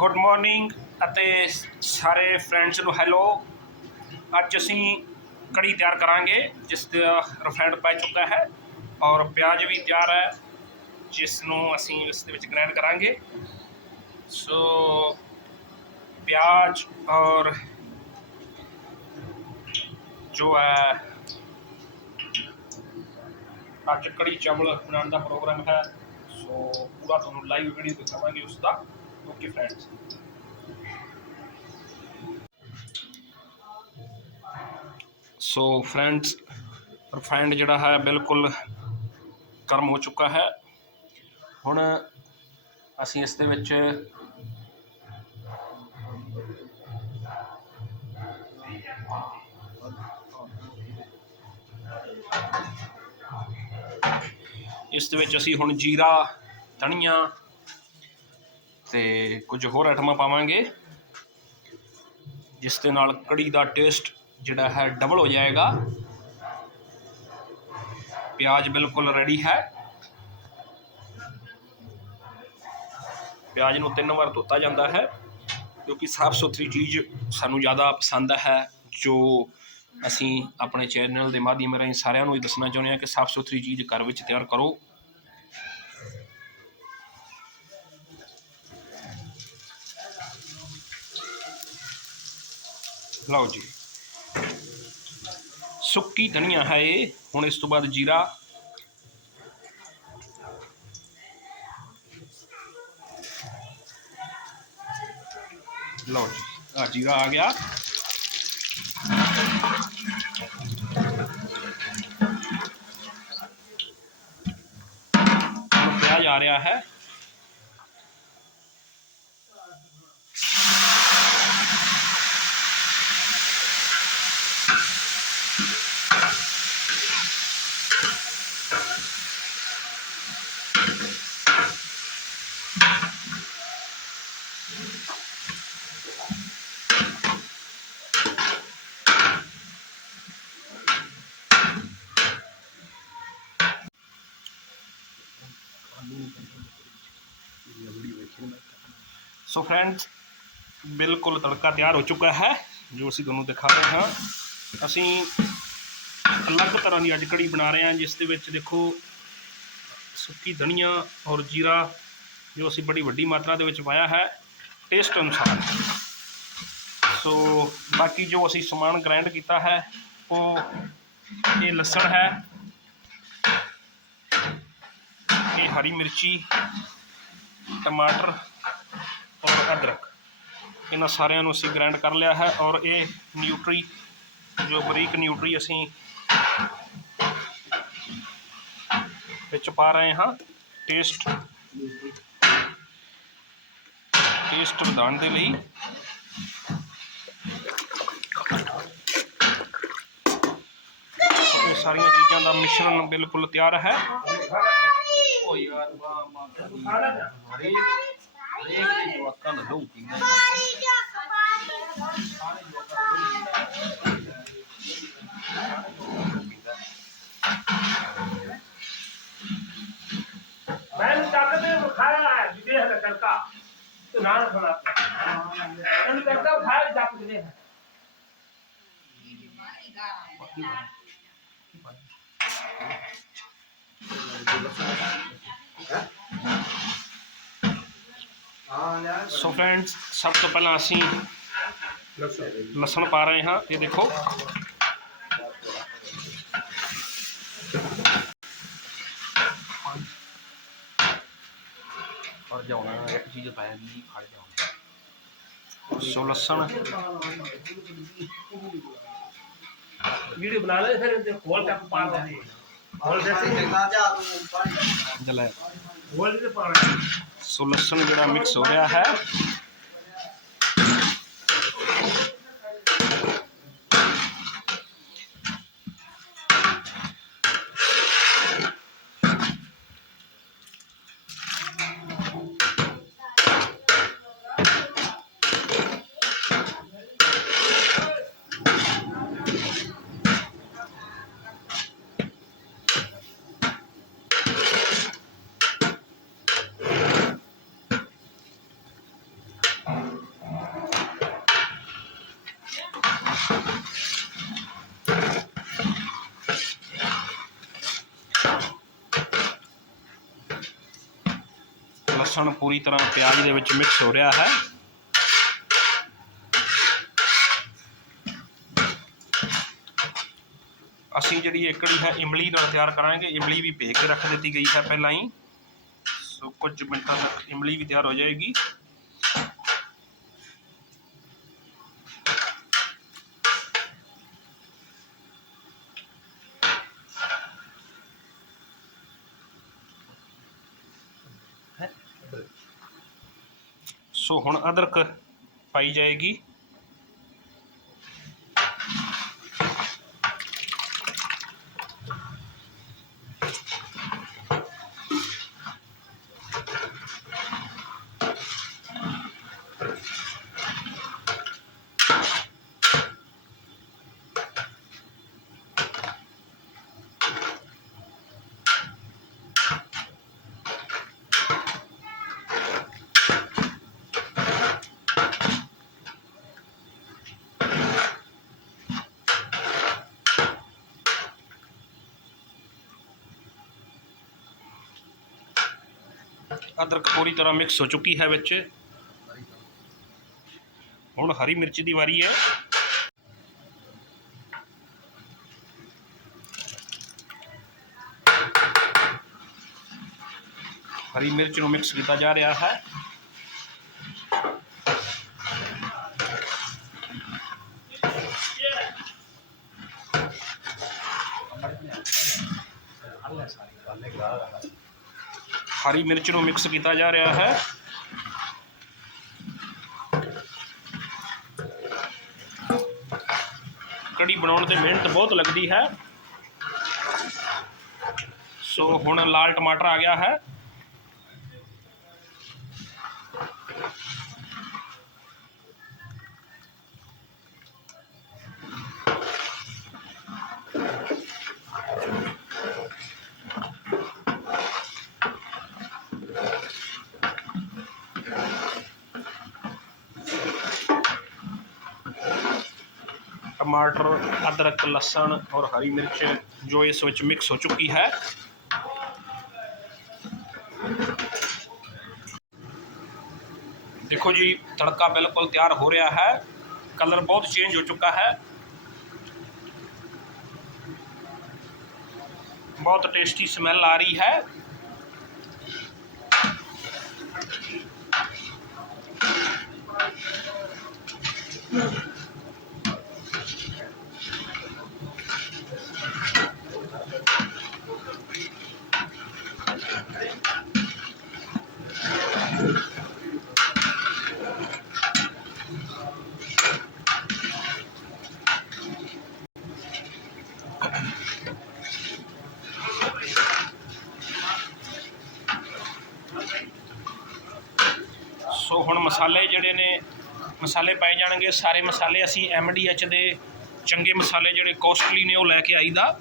Good morning ਅਤੇ ਸਾਰੇ friends ਨੂੰ ਹੈਲੋ। ਅੱਜ ਅਸੀਂ ਕੜੀ ਤਿਆਰ ਕਰਾਂਗੇ, ਜਿਸ ਦਾ ਰਿਫਾਈਂਡ ਪੈ ਚੁੱਕਾ ਹੈ ਔਰ ਪਿਆਜ਼ ਵੀ ਤਿਆਰ ਹੈ, ਜਿਸ ਨੂੰ ਅਸੀਂ ਇਸ ਦੇ ਵਿੱਚ ਗ੍ਰਾਈਂਡ ਕਰਾਂਗੇ। ਸੋ, ਪਿਆਜ਼ ਔਰ ਜੋ ਹੈ, ਅੱਜ ਕੜੀ ਚਾਵਲ ਬਣਾਉਣ ਦਾ ਪ੍ਰੋਗਰਾਮ ਹੈ। ਸੋ ਪੂਰਾ ਤੁਹਾਨੂੰ ਲਾਈਵ ਵੀਡੀਓ ਦਿਖਾਵਾਂਗੇ ਉਸ ਦਾ। Okay friends so friends refined ਜਿਹੜਾ ਹੈ, ਬਿਲਕੁਲ ਗਰਮ ਹੋ ਚੁੱਕਾ ਹੈ। ਹੁਣ ਅਸੀਂ ਇਸ ਦੇ ਵਿੱਚ ਇਸ ਦੇ ਵਿੱਚ ਅਸੀਂ ਹੁਣ ਜੀਰਾ, ਧਨੀਆ ਤੇ ਕੁਝ ਹੋਰ ਆਈਟਮਾਂ ਪਾਵਾਂਗੇ, ਜਿਸ ਦੇ ਨਾਲ ਕੜੀ ਦਾ ਟੇਸਟ ਜਿਹੜਾ ਹੈ ਡਬਲ ਹੋ ਜਾਏਗਾ। ਪਿਆਜ਼ ਬਿਲਕੁਲ ਰੈਡੀ ਹੈ। ਪਿਆਜ਼ ਨੂੰ ਤਿੰਨ ਵਾਰ ਧੋਤਾ ਜਾਂਦਾ ਹੈ, ਕਿਉਂਕਿ ਸਾਫ਼ ਸੁਥਰੀ ਚੀਜ਼ ਸਾਨੂੰ ਜ਼ਿਆਦਾ ਪਸੰਦ ਹੈ, ਜੋ ਅਸੀਂ ਆਪਣੇ ਚੈਨਲ ਦੇ ਮਾਧਿਅਮ ਰਾਹੀਂ ਸਾਰਿਆਂ ਨੂੰ ਇਹ ਦੱਸਣਾ ਚਾਹੁੰਦੇ ਹਾਂ ਕਿ ਸਾਫ਼ ਸੁਥਰੀ ਚੀਜ਼ ਘਰ ਵਿੱਚ ਤਿਆਰ ਕਰੋ। ਲਓ ਜੀ। ਸੁੱਕੀ ਧਨੀਆ ਹੈ ਇਹ। ਹੁਣ ਇਸ ਤੋਂ ਬਾਅਦ ਜੀਰਾ। ਲਓ ਜੀ ਆ ਜੀਰਾ ਆ ਗਿਆ। ਹੁਣ ਪਿਆਜ਼ ਆ ਰਿਹਾ ਹੈ। ਸੋ ਫਰੈਂਡਸ ਬਿਲਕੁਲ ਤੜਕਾ ਤਿਆਰ ਹੋ ਚੁੱਕਾ ਹੈ, ਜੋ ਅਸੀਂ ਤੁਹਾਨੂੰ ਦਿਖਾ ਰਹੇ ਹਾਂ। ਅਸੀਂ ਅਲੱਗ ਤਰ੍ਹਾਂ ਦੀ ਅੱਜ ਕੜੀ ਬਣਾ ਰਹੇ ਹਾਂ, ਜਿਸ ਦੇ ਵਿੱਚ ਦੇਖੋ ਸੁੱਕੀ ਧਨੀਆ ਔਰ ਜੀਰਾ, ਜੋ ਅਸੀਂ ਬੜੀ ਵੱਡੀ ਮਾਤਰਾ ਦੇ ਵਿੱਚ ਪਾਇਆ ਹੈ ਟੇਸਟ ਅਨੁਸਾਰ। ਸੋ ਬਾਕੀ ਜੋ ਅਸੀਂ ਸਮਾਨ ਗ੍ਰਾਈਂਡ ਕੀਤਾ ਹੈ, ਉਹ ਇਹ ਲਸਣ ਹੈ, ਇਹ ਹਰੀ ਮਿਰਚੀ, ਟਮਾਟਰ ਔਰ ਅਦਰਕ। ਇਹਨਾਂ ਸਾਰਿਆਂ ਨੂੰ ਅਸੀਂ ਗ੍ਰਾਈਂਡ ਕਰ ਲਿਆ ਹੈ ਔਰ ਇਹ ਨਿਊਟਰੀ ਜੋ ਬਰੀਕ ਨਿਊਟਰੀ ਅਸੀਂ ਵਿੱਚ ਪਾ ਰਹੇ ਹਾਂ ਟੇਸਟ ਟੇਸਟ ਵਧਾਉਣ ਦੇ ਲਈ। ਇਹ ਸਾਰੀਆਂ ਚੀਜ਼ਾਂ ਦਾ ਮਿਸ਼ਰਣ ਬਿਲਕੁਲ ਤਿਆਰ ਹੈ। ਓ ਯਾਰ ਵਾਹ ਮਾਤਾ ਇਹ ਜਵਾਕਾਂ ਦਾ ਲੋਹ ਪੀਂਦਾ ਸਾਰੇ ਜਵਾਕਾਂ ਦਾ ਲੋਹ ਪੀਂਦਾ ਮੈਨੂੰ ਤਾਕਤ ਨੇ ਵਿਖਾਇਆ ਹੈ ਵਿਦੇਹ ਦਾ ਕਰਕਾ ਤੂੰ ਨਾਲ ਬਣਾ ਮੈਨੂੰ ਕਰਕਾ ਵਿਖਾਇਆ ਜੱਪ ਦੇ ਹੈ Thank you. ਸੋ ਫਰੈਂਡਸ ਸਭ ਤੋਂ ਪਹਿਲਾਂ ਅਸੀਂ ਲਸਣ ਪਾ ਰਹੇ ਹਾਂ ਇਹ ਦੇਖੋ। ਔਰ ਜਾਉਣਾ ਇੱਕ ਚੀਜ਼ ਪਾਇਆ ਵੀ ਖੜ ਜਾਉਣਾ ਸੋ ਲਸਣ। ਵੀਡੀਓ ਬਣਾ ਲੈ ਫਿਰ ਤੇ ਖੋਲ ਕੇ ਪਾ ਦੇ। ਖੋਲ ਦੇ ਸੀ ਜਗਦਾ ਜਾ ਤੂੰ ਜਲਾ ਖੋਲ ਦੇ। ਪਾਣਾ ਸੋ ਲਸਣ ਜਿਹੜਾ ਮਿਕਸ ਹੋ ਰਿਹਾ ਹੈ। ਲਸਣ ਪੂਰੀ ਤਰ੍ਹਾਂ ਪਿਆਜ਼ ਦੇ ਵਿੱਚ ਮਿਕਸ ਹੋ ਰਿਹਾ ਹੈ। ਅਸੀਂ ਜਿਹੜੀ ਇਹ ਕੜੀ ਹੈ, ਇਮਲੀ ਨਾਲ ਤਿਆਰ ਕਰਾਂਗੇ। ਇਮਲੀ ਵੀ ਭੇਜ ਕੇ ਰੱਖ ਦਿੱਤੀ ਗਈ ਹੈ ਪਹਿਲਾਂ ਹੀ। ਸੋ ਕੁਝ ਮਿੰਟਾਂ ਤੱਕ ਇਮਲੀ ਵੀ ਤਿਆਰ ਹੋ ਜਾਏਗੀ ਸੋ ਹੁਣ ਅਦਰਕ ਪਾਈ ਜਾਏਗੀ। ਅਦਰਕ ਪੂਰੀ ਤਰ੍ਹਾਂ ਮਿਕਸ ਹੋ ਚੁੱਕੀ ਹੈ ਵਿੱਚ। ਹੁਣ ਹਰੀ ਮਿਰਚ ਦੀ ਵਾਰੀ ਹੈ। ਹਰੀ ਮਿਰਚ ਨੂੰ ਮਿਕਸ ਕੀਤਾ ਜਾ ਰਿਹਾ ਹੈ। ਹਰੀ ਮਿਰਚ ਨੂੰ ਮਿਕਸ ਕੀਤਾ ਜਾ ਰਿਹਾ ਹੈ। ਕੜੀ ਬਣਾਉਣ ਤੇ ਮਿਹਨਤ ਬਹੁਤ ਲੱਗਦੀ ਹੈ। ਸੋ ਹੁਣ ਲਾਲ ਟਮਾਟਰ ਆ ਗਿਆ ਹੈ। टमाटर, अदरक लसन और हरी मिर्च जो इस विच मिक्स हो चुकी है। देखो जी, तड़का बिल्कुल तैयार हो रहा है। कलर बहुत चेंज हो चुका है। बहुत टेस्टी स्मेल आ रही है। ਮਸਾਲੇ ਪਾਏ ਜਾਣਗੇ। ਸਾਰੇ ਮਸਾਲੇ ਅਸੀਂ ਐਚ ਦੇ ਚੰਗੇ ਮਸਾਲੇ ਜਿਹੜੇ ਕੋਸਟਲੀ ਨੇ ਉਹ ਲੈ ਕੇ ਆਈਦਾ,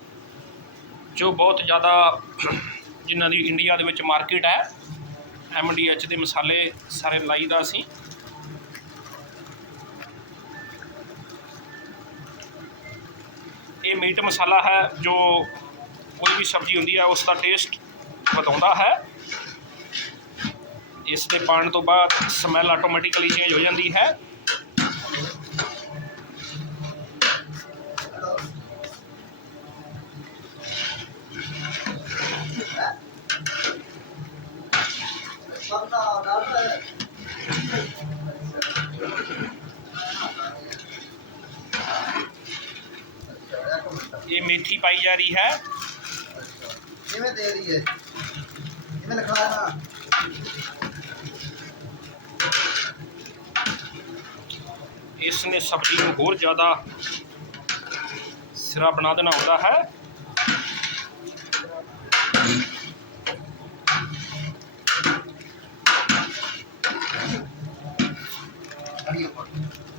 ਜੋ ਬਹੁਤ ਜ਼ਿਆਦਾ ਜਿਨ੍ਹਾਂ ਦੀ ਇੰਡੀਆ ਦੇ ਵਿੱਚ ਮਾਰਕੀਟ ਹੈ ਐਚ ਦੇ ਮਸਾਲੇ ਸਾਰੇ ਲਾਈਦਾ ਅਸੀਂ। ਇਹ ਮੀਟ ਮਸਾਲਾ ਹੈ, ਜੋ ਕੋਈ ਵੀ ਸਬਜ਼ੀ ਹੁੰਦੀ ਹੈ ਉਸ ਦਾ ਟੇਸਟ ਵਧਾਉਂਦਾ ਹੈ। ਇਸ ਦੇ ਪਾਣ ਤੋਂ ਬਾਅਦ ਸਮੈਲ ਆਟੋਮੈਟਿਕਲੀ ਚੇਂਜ ਹੋ ਜਾਂਦੀ ਹੈ। ਇਹ ਮੇਥੀ ਪਾਈ ਜਾ ਰਹੀ ਹੈ ਕਿਵੇਂ ਦੇ ਰਹੀ ਹੈ ਕਿਵੇਂ ਲਿਖਾ ਨਾ ਇਸ ਨੇ ਸਬਜ਼ੀ ਨੂੰ ਹੋਰ ਜ਼ਿਆਦਾ ਸਿਰਾ ਬਣਾ ਦੇਣਾ ਹੁੰਦਾ ਹੈ ਅੜੀਓ ਪਰ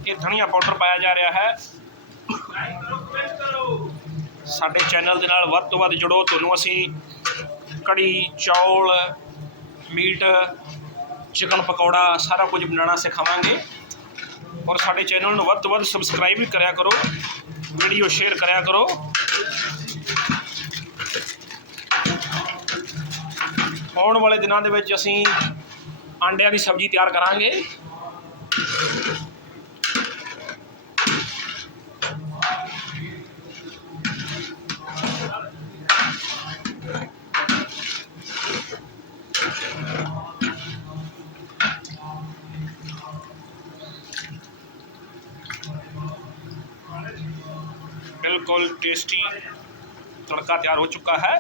ਇਹ ਧਨੀਆ ਪਾਊਡਰ ਪਾਇਆ ਜਾ ਰਿਹਾ ਹੈ। ਸਾਡੇ ਚੈਨਲ ਦੇ ਨਾਲ ਵੱਧ ਤੋਂ ਵੱਧ ਜੁੜੋ। ਤੁਹਾਨੂੰ ਅਸੀਂ ਕੜੀ, ਚੌਲ, ਮੀਟ, ਚਿਕਨ ਪਕੌੜਾ ਸਾਰਾ ਕੁਝ ਬਣਾਉਣਾ ਸਿਖਾਵਾਂਗੇ। ਔਰ ਸਾਡੇ ਚੈਨਲ ਨੂੰ ਵੱਧ ਤੋਂ ਵੱਧ ਸਬਸਕ੍ਰਾਈਬ ਵੀ ਕਰਿਆ ਕਰੋ। ਵੀਡੀਓ ਸ਼ੇਅਰ ਕਰਿਆ ਕਰੋ। ਆਉਣ ਵਾਲੇ ਦਿਨਾਂ ਦੇ ਵਿੱਚ ਅਸੀਂ ਆਂਡਿਆਂ ਦੀ ਸਬਜ਼ੀ ਤਿਆਰ ਕਰਾਂਗੇ। बिल्कुल टेस्टी तड़का तैयार हो चुका है।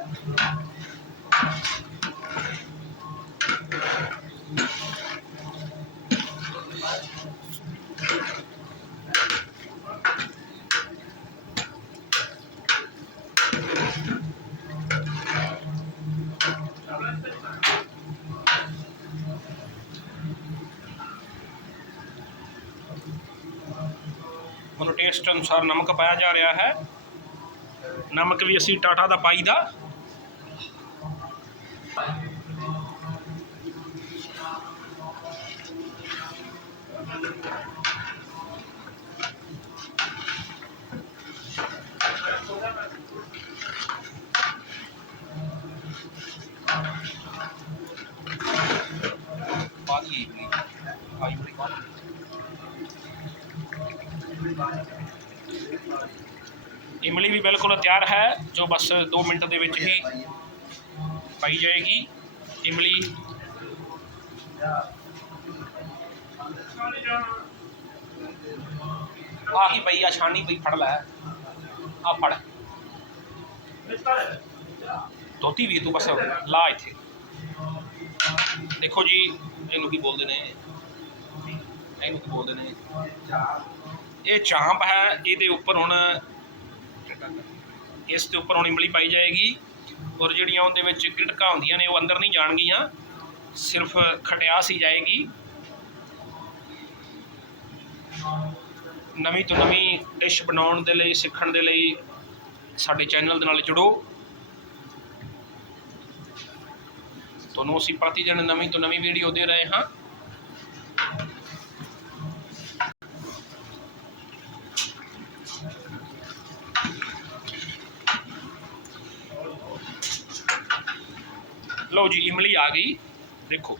टेस्ट अनुसार नमक पाया जा रहा है। ਨਮਕ ਵੀ ਅਸੀਂ ਟਾਟਾ ਦਾ ਪਾਈਦਾ ਪਾਦੀ ਆਈ ਬੜੀ ਇਮਲੀ ਵੀ ਬਿਲਕੁਲ ਤਿਆਰ ਹੈ, ਜੋ ਬਸ 2 ਮਿੰਟ ਦੇ ਵਿੱਚ ਹੀ ਪਾਈ ਜਾਏਗੀ। ਇਮਲੀ ਆਹੀ ਪਈ ਆ, ਛਾਣੀ ਪਈ, ਫੜ ਲੈ। ਆ ਫੜ। ਧੋਤੀ ਵੀ ਤੂੰ ਬਸ, ਲਾ ਇੱਥੇ। ਦੇਖੋ ਜੀ, ਇਹਨੂੰ ਕੀ ਬੋਲਦੇ ਨੇ? ਇਹਨੂੰ ਕੀ ਬੋਲਦੇ ਨੇ? ਇਹ ਚਾਂਪ ਹੈ, ਇਹਦੇ ਉੱਪਰ ਹੁਣ ਇਸ ਦੇ ਉੱਪਰ ਹੁਣ ਇਮਲੀ ਪਾਈ ਜਾਏਗੀ ਔਰ ਜਿਹੜੀਆਂ ਉਹਦੇ ਵਿੱਚ ਗਿਟਕਾਂ ਹੁੰਦੀਆਂ ਨੇ ਉਹ ਅੰਦਰ ਨਹੀਂ ਜਾਣਗੀਆਂ, ਸਿਰਫ ਖਟਿਆਸ ਹੀ ਜਾਏਗੀ। ਨਵੀਂ ਤੋਂ ਨਵੀਂ ਡਿਸ਼ ਬਣਾਉਣ ਦੇ ਲਈ, ਸਿੱਖਣ ਦੇ ਲਈ ਸਾਡੇ ਚੈਨਲ ਦੇ ਨਾਲ ਜੁੜੋ। ਤੁਹਾਨੂੰ ਅਸੀਂ ਪ੍ਰਤੀ ਦਿਨ ਨਵੀਂ ਤੋਂ ਨਵੀਂ ਵੀਡੀਓ ਦੇ ਰਹੇ ਹਾਂ। ਲਓ ਜੀ ਇਮਲੀ ਆ ਗਈ। ਦੇਖੋ।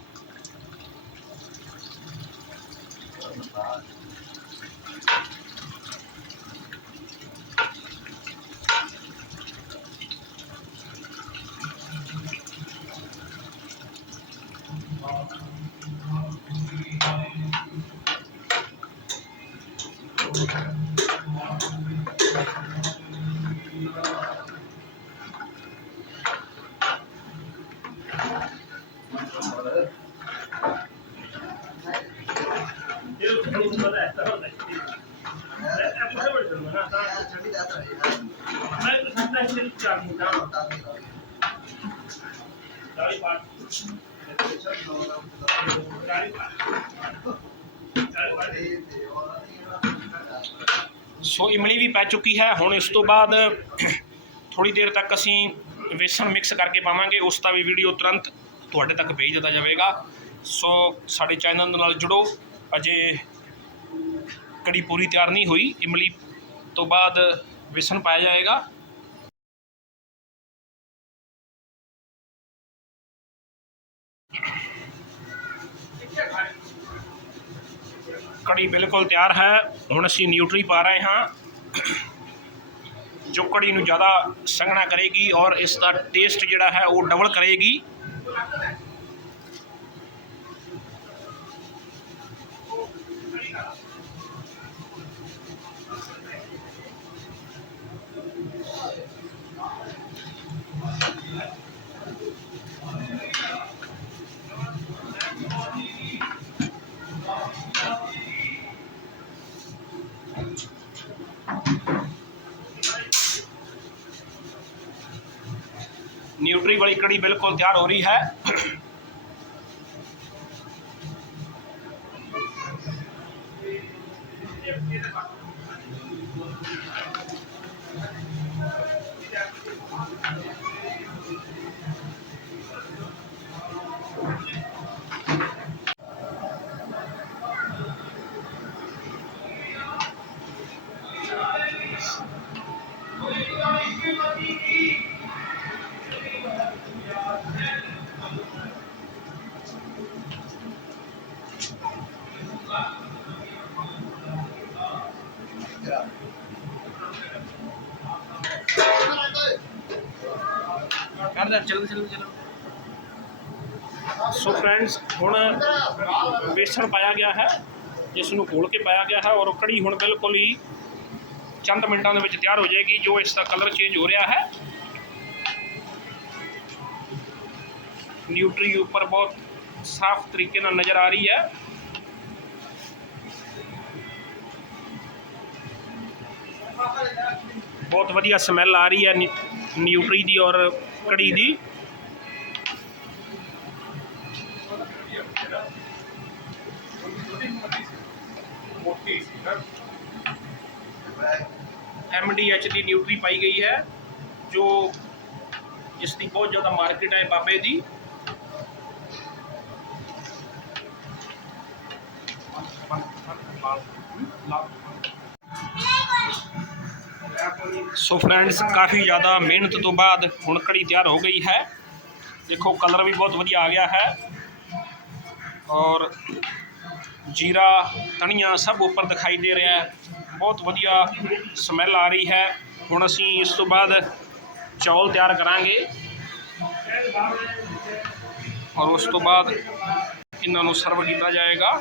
ਇਹ ਨੂੰ ਪਤਾ ਹੈ ਤਾਂ ਹੁੰਦਾ ਹੈ ਇਹ ਪਤਾ ਬੜੀ ਗੱਲ ਨਾ ਤਾਂ ਛੱਡੀ ਦਾ ਤਾਂ ਹੈ ਮੈਂ ਤਾਂ ਸੰਤਾ ਹੀ ਨਹੀਂ ਚਾਹ ਨਹੀਂ ਨਾ ਦਾਈ ਪਾਟ ਦਾਈ ਪਾਟ ਦਾਈ ਪਾਟ ਸੋ ਇਮਲੀ ਵੀ ਪੈ ਚੁੱਕੀ ਹੈ। ਹੁਣ ਇਸ ਤੋਂ ਬਾਅਦ ਥੋੜੀ ਦੇਰ ਤੱਕ ਅਸੀਂ ਵੇਸਣ ਮਿਕਸ ਕਰਕੇ ਪਾਵਾਂਗੇ। ਉਸ ਦਾ ਵੀ ਵੀਡੀਓ ਤੁਰੰਤ ਤੁਹਾਡੇ ਤੱਕ ਭੇਜ ਦਿੱਤਾ ਜਾਵੇਗਾ। ਸੋ ਸਾਡੇ ਚੈਨਲ ਨਾਲ ਜੁੜੋ। ਅਜੇ ਕੜੀ ਪੂਰੀ ਤਿਆਰ ਨਹੀਂ ਹੋਈ। ਇਮਲੀ ਤੋਂ ਬਾਅਦ ਵੇਸਣ ਪਾਇਆ ਜਾਏਗਾ। ਕੜੀ ਬਿਲਕੁਲ ਤਿਆਰ ਹੈ। ਹੁਣ ਅਸੀਂ ਨਿਊਟਰੀ ਪਾ ਰਹੇ ਹਾਂ। ਜੋ ਕੜੀ ਨੂੰ ਜ਼ਿਆਦਾ ਸੰਘਣਾ ਕਰੇਗੀ ਔਰ ਇਸ ਦਾ ਟੇਸਟ ਜਿਹੜਾ ਹੈ ਉਹ ਡਬਲ ਕਰੇਗੀ। ਨਿਊਟਰੀ ਵਾਲੀ ਕੜੀ ਬਿਲਕੁਲ ਤਿਆਰ ਹੋ ਰਹੀ ਹੈ। ਕਰ ਦੇ ਚੱਲ। ਸੋ ਫਰੈਂਡਸ ਹੁਣ ਬੇਸਣ ਪਾਇਆ ਗਿਆ ਹੈ, ਜਿਸ ਨੂੰ ਘੋਲ ਕੇ ਪਾਇਆ ਗਿਆ ਹੈ ਔਰ ਕੜੀ ਹੁਣ ਬਿਲਕੁਲ ਹੀ ਚੰਦ ਮਿੰਟਾਂ ਦੇ ਵਿੱਚ ਤਿਆਰ ਹੋ ਜਾਏਗੀ, ਜੋ ਇਸ ਦਾ ਕਲਰ ਚੇਂਜ ਹੋ ਰਿਹਾ ਹੈ। ਨਿਊਟਰੀ ਉੱਪਰ ਬਹੁਤ ਸਾਫ਼ ਤਰੀਕੇ ਨਾਲ ਨਜ਼ਰ ਆ ਰਹੀ ਹੈ। ਬਹੁਤ ਵਧੀਆ ਸਮੈਲ ਆ ਰਹੀ ਹੈ ਨਿ- ਨਿਊਟਰੀ ਦੀ ਔਰ ਕੜੀ ਦੀ। ਐਮਡੀਐਚ ਦੀ ਨਿਊਟਰੀ ਪਾਈ ਗਈ ਹੈ, ਜੋ ਜਿਸ ਦੀ ਬਹੁਤ ਜ਼ਿਆਦਾ ਮਾਰਕੀਟ ਹੈ ਬਾਬੇ ਦੀ। ਸੋ ਫਰੈਂਡਸ ਕਾਫੀ ਜ਼ਿਆਦਾ ਮਿਹਨਤ ਤੋਂ ਬਾਅਦ ਹੁਣ ਕੜੀ ਤਿਆਰ ਹੋ ਗਈ ਹੈ। ਦੇਖੋ ਕਲਰ ਵੀ ਬਹੁਤ ਵਧੀਆ ਆ ਗਿਆ ਹੈ। ਔਰ ਜੀਰਾ, ਧਨੀਆ ਸਭ ਉੱਪਰ ਦਿਖਾਈ ਦੇ ਰਿਹਾ ਹੈ। ਬਹੁਤ ਵਧੀਆ ਸਮੈਲ ਆ ਰਹੀ ਹੈ। ਹੁਣ ਅਸੀਂ ਇਸ ਤੋਂ ਬਾਅਦ ਚੌਲ ਤਿਆਰ ਕਰਾਂਗੇ। ਔਰ ਉਸ ਤੋਂ ਬਾਅਦ ਇਹਨਾਂ ਨੂੰ ਸਰਵ ਕੀਤਾ ਜਾਏਗਾ।